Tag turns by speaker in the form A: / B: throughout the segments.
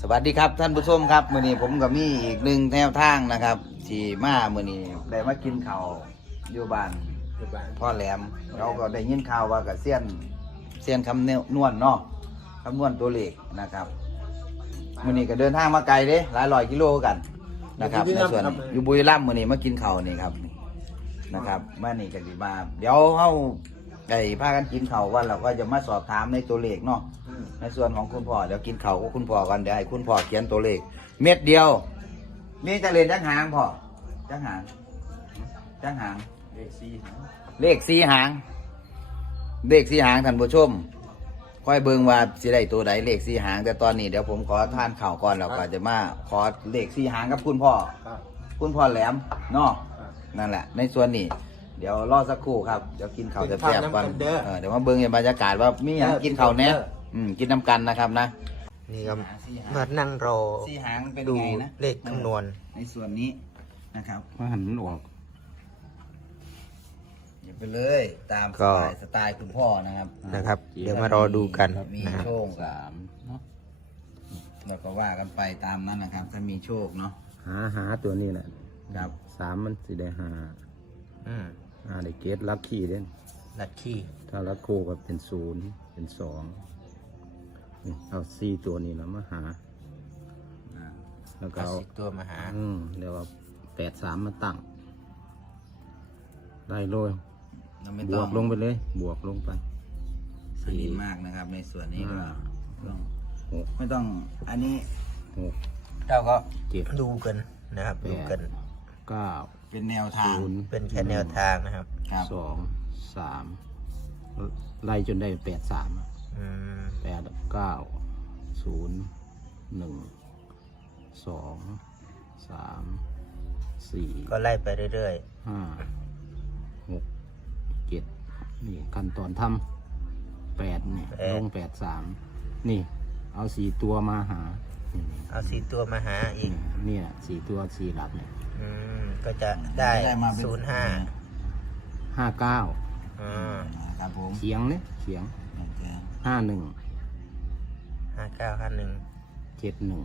A: สวัสดีครับท่านผู้ชมครับมื้อนี้ผมกับมีอีกหนึ่งแนวทางนะครับที่มามื้อนี้ได้มากินข้าวอยู่บ้าน พ่อแหลม เราก็ได้ยินข่าวว่ากับเซียนเซียนคำนวณเนาะคำนวณตัวเลขนะครับมื้อนี้ก็เดินทางมาไกลเด้หลายร้อยกิโลกันนะครับในส่วนนี้อยู่บุรีรัมย์มื้อนี้มากินข้าวนี่ครับนี่นะครับมานี่กันดีมาเดี๋ยวเฮา ไอ้พากันกินข้าวกันเราก็จะมาสอบถามในตัวเลขเนาะในส่วนของคุณพ่อเดี๋ยวกินเขาวกับคุณพ่อกันเดี๋ยวให้คุณพ่อเขียนตัวเลข เม็ดเดียว มีจะเรียนจังหางพ่อจังหางจังหาง
B: เลขสี่หาง
A: เลขสี่หาง เลขสี่หางท่านผู้ชม ค่อยเบิ่งว่าสิได้ตัวใดเลขสี่หาง แต่ตอนนี้เดี๋ยวผมขอทานข่าวก่อนแล้วก็จะมาขอเลขสี่หางกับคุณพ่อ
B: ครับ
A: คุณพ่อแหลมเนาะ
B: ครับ
A: นั่นแหละ ในส่วนนี้ เดี๋ยวรอสักครู่ครับ เดี๋ยวกินข้าว
B: เป็น
A: แซ่บๆก่อน
B: ภาพน้ำกันเด้อ
A: เออเดี๋ยวมาเบิ่งในบรรยากาศว่ามีหยังกินข้าวแน่
B: เด้อ
A: อืมกินน้ำกันนะครับนะ
C: นี่ก็
A: สี่หาง
C: มานั่งรอ
A: สี่หางเป็น
C: ดู
A: ไงนะ
C: เลขคำนวณ
A: ในส่วนนี้นะครับ
B: ว่าหันมันออก
A: อย่าไปเลยตามส
C: ก็
A: ไตล์สไตล์คุณพ่อนะครับ
C: นะครับ เดี๋ยวมารอดูกัน
A: มี
C: นะฮะ
A: โชค
B: สามเนาะ
A: แล้วก็ว่ากันไปตามนั้นนะครับ ถ้ามีโชคเนาะ
B: หาหาตัวนี้แหละ
A: ครับ
B: สามมันสิได้หา
C: อืม
B: หาได้เกตลักขี้เด่น
C: ลัดขี้
B: ถ้าลักโคก็เป็นศูนย์เป็นสองนี่เอาสี่ตัวนี้แล้วมาหา
A: อ่า
B: แล้วก็
C: เอา
B: เอา
C: สิบตัวมาหา
B: อืมเดี๋ยวเอาแปดสามมาตั้ง ได้โลย
A: เราไม่
B: บ
A: ต้
B: ว
A: อง
B: กลงไปเลย บวกลงไป
A: อันนี้มากนะครับ ในส่วนนี้ก็
B: ห้า
A: ต้อง
B: หก
A: ไม่ต้องอันนี้
B: หก
C: เราก็
B: เจ็ด
C: ดูกันนะครับ
B: แป
C: ดูกัน
B: ด เก้า
A: เป็นแนวทาง
B: ศูนย์
C: เป็นแค่แนวทางนะครับ
A: ครับ
B: สองสามไล่จนได้แปดสาม
C: อืม
B: แปดเก้าศูนย์หนึ่งสองสามสี่
C: ก็ไล่ไปเรื่อย
B: ห้าหกเจ็ดนี่ขั้นตอนทำแปดเนี่ยลงแปดสามนี่ เอาสี่ตัวมาหานี่
C: ๆเอาสี่ตัวมาหาอีก
B: เนี่ยสี่ตัวสี่หลักเนี่ย
C: อืมก็จะได้
A: ได้มาเป็น
C: ศูนย์ห้า
B: ห้าเก้า
C: อืม
A: ครับผม
B: เฉียงเนี่ยเฉียง
A: โอเค
B: ห้าหนึ่ง
C: ห้าเก้าห้าหนึ่ง
B: เจ็ดหนึ่ง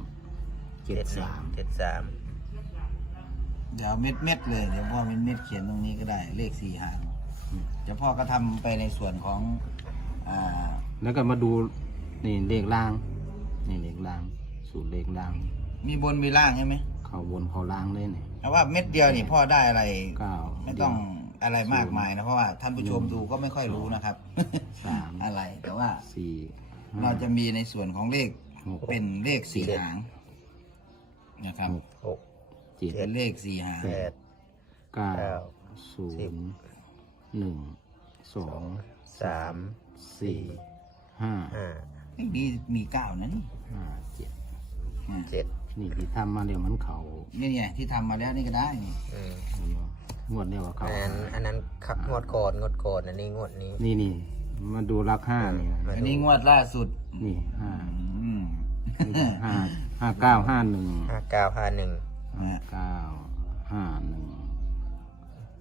B: เจ็ดสาม
C: เจ็ดสาม
A: เดี๋ยวเม็ดเม็ดๆเลยเดี๋ยวพ่อเม็ดเม็ดๆเขียนตรงนี้ก็ได้เลขสี่หางเดี๋ยวพ่อก็ทำไปในส่วนของอ่า
B: แล้วก็มาดูนี่เลขล่างนี่เลขล่าง สูตรเลขล่าง
A: มีบนมีล่างใช่ไหม
B: เข้าบนเข้าล่างเลยเนี่ย
A: แต่ว่าเม็ดเดียวนี่พ่อได้อะไร
B: เก้า
A: ไม่ต้องอะไรมากมายนะเพราะว่าท่านผู้ชมดูก็ไม่ค่อยรู้นะครับ
B: สาม
A: อะไรแต่ว่า
B: สี่ห้
A: เราจะมีในส่วนของเลข
B: หก
A: เป็นเลขสี่หางนะครับ
C: หก
B: เจ็ด
A: เป็นเลขสี่หาง
C: แปด
B: เก้า
C: เก้า
B: ศู
C: สิบ
B: นย์หนึ่งสอง
C: สาม
B: สี่ห้า
C: ห้า
A: นี่มีเก้านะนี่
B: ห้าเจ็ด
A: อ่า
C: เจ็ด
B: นี่ที่ทำมาเดี๋ยวมันเขา
A: นี่ไงที่ทำมาแล้วนี่ก็ได้นี่
C: อืม
B: งวดเดียวกับเขา
C: อันนั้นอันนั้นขับงวดก่อนงวดก่อนอันนี้งวดนี้
B: นี่นี่มาดูรักห้านี่นะ
C: มา
A: อัน
C: ดู
A: นี้งวดล่าสุด
B: นี่ห้า
A: อืม
B: ห้าห้าเก้าห้าหนึ่ง
C: ห้าเก้าห้าหนึ่ง
B: ห้าเก้าห้าหนึ่ง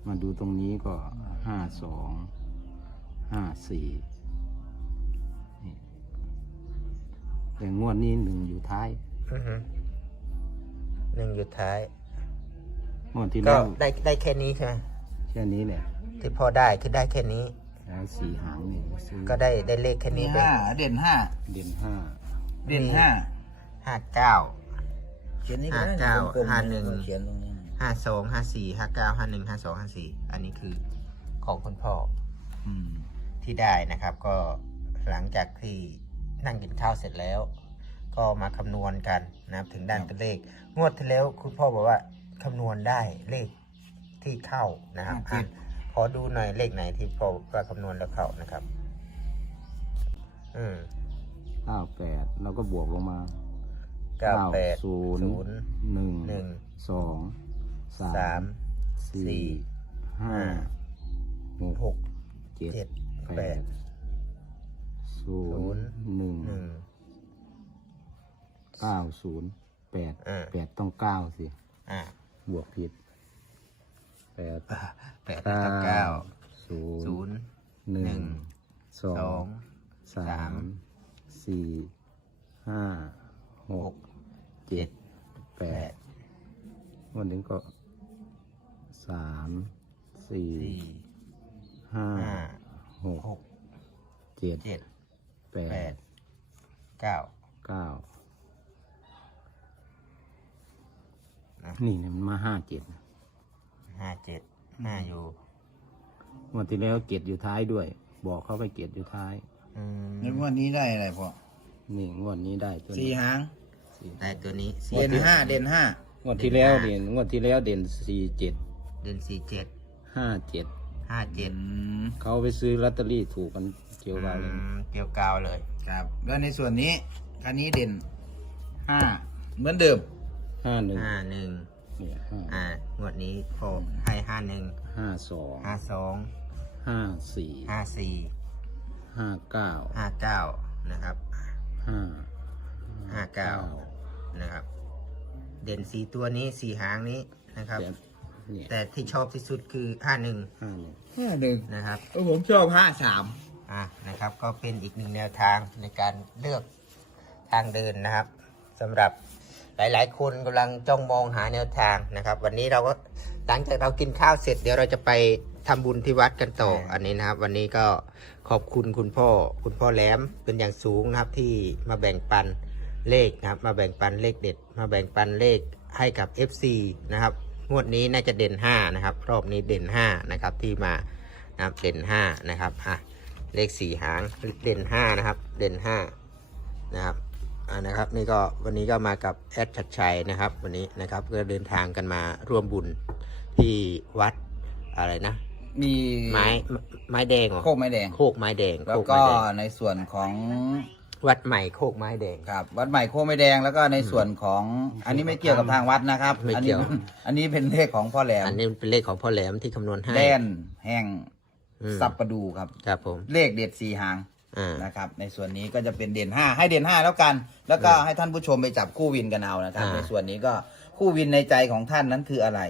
B: มาดูตรงนี้ก็ห้าสองห้าสี่นี่แต่งวดนี้หนึ่งอยู่ท้าย
C: อือฮึ หนึ่งอยู่ท้าย
B: งวดที่
C: ก็
B: แล้ว
C: ได้ได้แค่นี้ใช่ไหม
B: แค่นี้แหละ
C: ที่พอได้คือได้แค่นี้
B: แล้วสี่หางนี่ซื้อ
C: ก็ได้ได้เลขแค่
A: มี
C: นี้
A: ห้าเด่นห้า
B: เด่นห้า
A: เด่นห้า
C: ห้าเก้า
A: เขียนนี่ก็ได้
C: ห้าเก้า
A: ลมๆ
C: ห้าหนึ่ง
A: เขียนตรงนี้
C: ห้าสองห้าสี่ห้าเก้าห้าหนึ่งห้าสองห้าสี่อันนี้คือของคุณพ่อ
A: อืม
C: ที่ได้นะครับก็หลังจากที่นั่งกินข้าวเสร็จแล้ว ก็มาคำนวณกันนะครับถึงด้านตัวเลข งวดที่แล้วคุณพ่อบอกว่าคำนวณได้เลขที่เข้านะครับอะขอดูหน่อยเลขไหนที่พ่อว่าคำนวณแล้วเข้านะครับ อืม
B: เก้าแปดเราก็บวกลงมา
C: เก้าแปด
B: ศูนย์
C: ศูนย์
B: หนึ่ง
C: หนึ่ง
B: สองสา
C: สามม
B: สี่
C: สี่
B: ห้าหก
C: หก
B: เจ็ด
C: เจ็ด
B: แป
C: แป
B: ด
C: ด
B: ศู
C: ศู
B: น
C: นย์
B: ย์หนึ่ง
C: หนึ่ง
B: เก้าศูนย์แปด
C: อ่า
B: แปดต้องเก้าสิ
C: อ่า
B: บวกผิดแปด
C: แปดเก้าเก้า
B: ศู
C: ศู
B: น
C: น
B: ย์
C: ย์
B: หนึ่
C: หนึ่
B: ง
C: ง
B: สอ
C: สองง
B: สา
C: สามม
B: สี่ห้าห
C: ห
B: ก
C: ก
B: เจ็ดแปดวันหนึ่งก็สามสี่
C: สี่
B: ห้า
C: ห้า
B: หก
C: หก
B: เจ็ด
C: เจ็ด
B: แป
C: แป
B: ด
C: ดเก้า
B: เก้า
C: นะ
B: นี่เนี่ยมันมาห้าเจ็ด
C: ห้าเจ็ดห้าอยู่
B: งวันที่แล้วเจ็ดอยู่ท้ายด้วย บอกเขาไปเจ็ดอยู่ท้าย
C: อืม
A: ในงวดนี้ได้อะไรพ่อ
B: นี่งวดนี้ได้ตัว
A: สี่
B: นี้
A: หาง
C: ได้ตัวนี้สี่
A: เด่นห้าเด่นห้าง
B: วดที่แล้วเด่นงวดที่แล้วเด่นสี่เจ็ด
C: เด่นสี่เจ็ด
B: ห้าเจ็ด
C: ห้าเจ็ด
B: เขาไปซื้อลอตเตอรี่ถูกกันเกี่ยวกับเลย
C: อืมเกี่ยวกาวเลย
A: ครับ แล้วในส่วนนี้คันนี้เด่นห้าเหมือนเดิม
B: ห้าหนึ่ง
C: ห้าหนึ่ง
B: เนี่ยห้า
C: อ่างวดนี้พอให้ห้าหนึ่ง
B: ห้าสอง
C: ห้าสอง
B: ห้าสี่
C: ห้าสี่
B: ห้าเก้า
C: ห้าเก้านะครับ
B: ห้า
C: ห้าเก้านะครับ เด่นสีตัวนี้สีหางนี้นะครับ
B: แต่เนี่ย
C: แต่ที่ชอบที่สุดคือห้าหนึ่ง
B: ห้าหนึ่ง
A: ห้าหนึ่ง
C: นะครับ
A: ผมชอบห้าสาม
C: อะนะครับ ก็เป็นอีกหนึ่งแนวทางในการเลือกทางเดินนะครับสำหรับ หลาย ๆ คนกำลังจ้องมองหาแนวทางนะครับ วันนี้เราก็หลังจากเรากินข้าวเสร็จเดี๋ยวเราจะไปทำบุญที่วัดกันต่ออันนี้นะครับ วันนี้ก็ขอบคุณคุณพ่อ คุณพ่อแหลมเป็นอย่างสูงนะครับที่มาแบ่งปันเลขนะครับ มาแบ่งปันเลขเด็ด มาแบ่งปันเลขให้กับ FC นะครับงวดนี้น่าจะเด่น 5 นะครับ รอบนี้เด่น 5 นะครับ ที่มานะครับเด่น 5 นะครับอะเลขสี่หางเด่นห้านะครับ เด่นห้านะครับอ่า นะครับนี่ก็วันนี้ก็มากับแอดชัดชัยนะครับ วันนี้นะครับก็เดินทางกันมาร่วมบุญที่วัดอะไรนะ
A: มี
C: ไม้ไม้แดงเหรอ
A: โคกไม้แดง
C: โคกไม้แดง
A: แล้ว
C: โค
A: ก็
C: ไม้แดง
A: ในส่วนของ
C: วัดใหม่โคกไม้แดง
A: ครับ วัดใหม่โคกไม้แดงแล้วก็ในส่วนของ อันนี้ไม่เกี่ยวกับทางวัดนะครับ
C: ไม่
A: อัน
C: เกี่
A: นี้
C: ยว
A: อันนี้เป็นเลขของพ่อแหลม
C: อันนี้เป็นเลขของพ่อแหลมที่คำนวณให้
A: แดนแห่ง
C: อืม
A: สับประดูครับ
C: ครับผม
A: เลขเด็ดสี่หาง
C: อ่า
A: นะครับ ในส่วนนี้ก็จะเป็นเด่นห้าให้เด่นห้าแล้วกัน แล้วก็ให้ท่านผู้ชมไปจับคู่วินกันเอานะครับ
C: อ่า
A: ในส่วนนี้ก็คู่วินในใจของท่านนั้นคืออะไร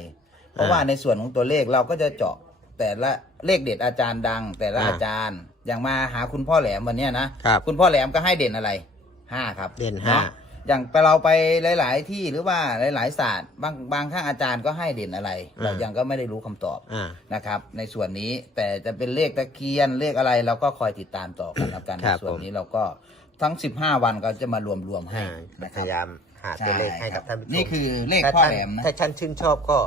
A: เพราะ
C: อ่า
A: ว่าในส่วนของตัวเลขเราก็จะเจาะแต่ละเลขเด็ดอาจารย์ดัง แต่ละ
C: อ่า
A: อาจารย์อย่างมาหาคุณพ่อแหลมวันเนี้ยนะครับ คุณพ่อแหลมก็ให้เด่นอะไรห้าครับ
C: เด่นห้า
A: อะ อย่างไปเราไปหลาย ๆ ที่หรือว่าหลาย ๆ ศาสตร์บางบางข้างอาจารย์ก็ให้เด่นอะไร เรายังก็ไม่ได้รู้คำตอบ
C: อ่า
A: นะครับ ในส่วนนี้แต่จะเป็นเลขตะเคียนเลขอะไรเราก็คอยติดตามต่อกันแล้วกัน
C: ค
A: ใน
C: รับ
A: ส่วน
C: ผม
A: นี้เราก็ทั้ง 15 วันก็จะมารวมรวมๆให้
C: อ่า
A: นะค
C: พ
A: รับ
C: ยายามหาตัวเลขให้กับท่านผู้ชม
A: นี่คือเลข
C: ถ้า
A: พ่อ
C: ท่าน
A: แหลมนะ
C: ถ้าท่านชื่นชอบก็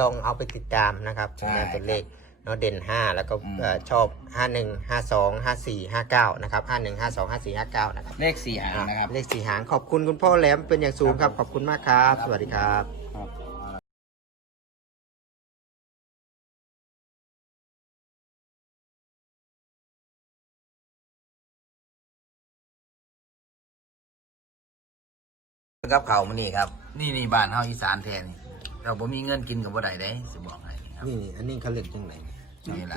C: ลองเอาไปติดตามนะครับ
A: ใช่
C: ในตัวเลข เนาะเด่น 5 แล้วก็
A: อืม
C: เอ่อชอบ 51 52 54 59 นะครับ 51 52 54 59 นะครับ
A: เลขสี่หางนะครับ
C: เลขสี่หางขอบคุณคุณพ่อแหลมเป็นอย่างสูงครับ ขอบคุณมากครับ สวัสดีครับ
B: ครับ
A: กับเขามานี่ครับ นี่นี่บ้านเฮาอีสานแทนนี่ เราบ่มีเงินกินกับบ่ได้เด้สิบอกให้ครับ
C: นี่อันนี้เขาเล่นจังไหน
A: นี่ล่ะ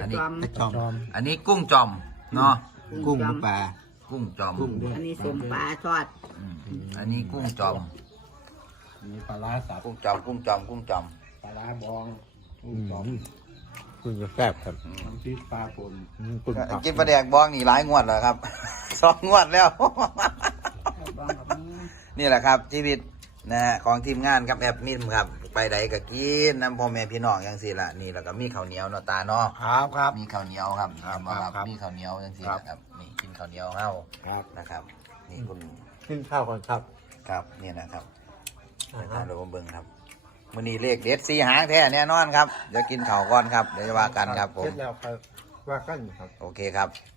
C: อั
A: อั
C: น
A: น
C: นี้
A: นี้
C: ชอม
A: อันนี้กุ้งจอมเนาะ
C: กุ้งหรือปลา
A: กุ้งจอม
C: กุ้งด้วย
D: อันนี้สมปลาทอด
A: อืมอันนี้กุ้งจอม
B: มีปลาร้าสับ
A: กุ้งจอมกุ้งจอมกุ้งจอม
B: ปลาร้าบอง
C: อืมคุณจะแซ่บครับ
B: น้ำพริกปลาป่น
C: อืมคุณผัก
A: กินปลาแดกบองนี่หลายงวดแล้วครับ สองงวดแล้วนี่แหละครับชีวิต นะฮะของทีมงานครับแอบมิมครับ ไปใดก็กินน้ำพ่อแม่พี่น้องอย่างสิละนี่แล้วก็มีข้าวเหนียวเนาะตาเนาะ
B: ครับครับ
A: มีข้าวเหนียวครับ
B: ครับ
A: เห็นบ่
B: ครับ
A: มีข้าวเหนียวอย่างสิ
B: ครับ
A: นะครับนี่กินข้าวเหนียวเฮา
B: ครับ
A: นะครับ นี่คุณ
C: ขึ้นข้าวก่อนครับ
A: ครับนี่นะครับ
C: อ่า
A: ทานโรบเบิงครับมื้อนี้เลขเด็ดสีหางแท้แน่นอนครับเดี๋ยวกินข้าวก่อนครับเดี๋ยวจะว่ากันครับผม
C: เสร็จแล้วครับว่ากันครับ
A: โอเคครับ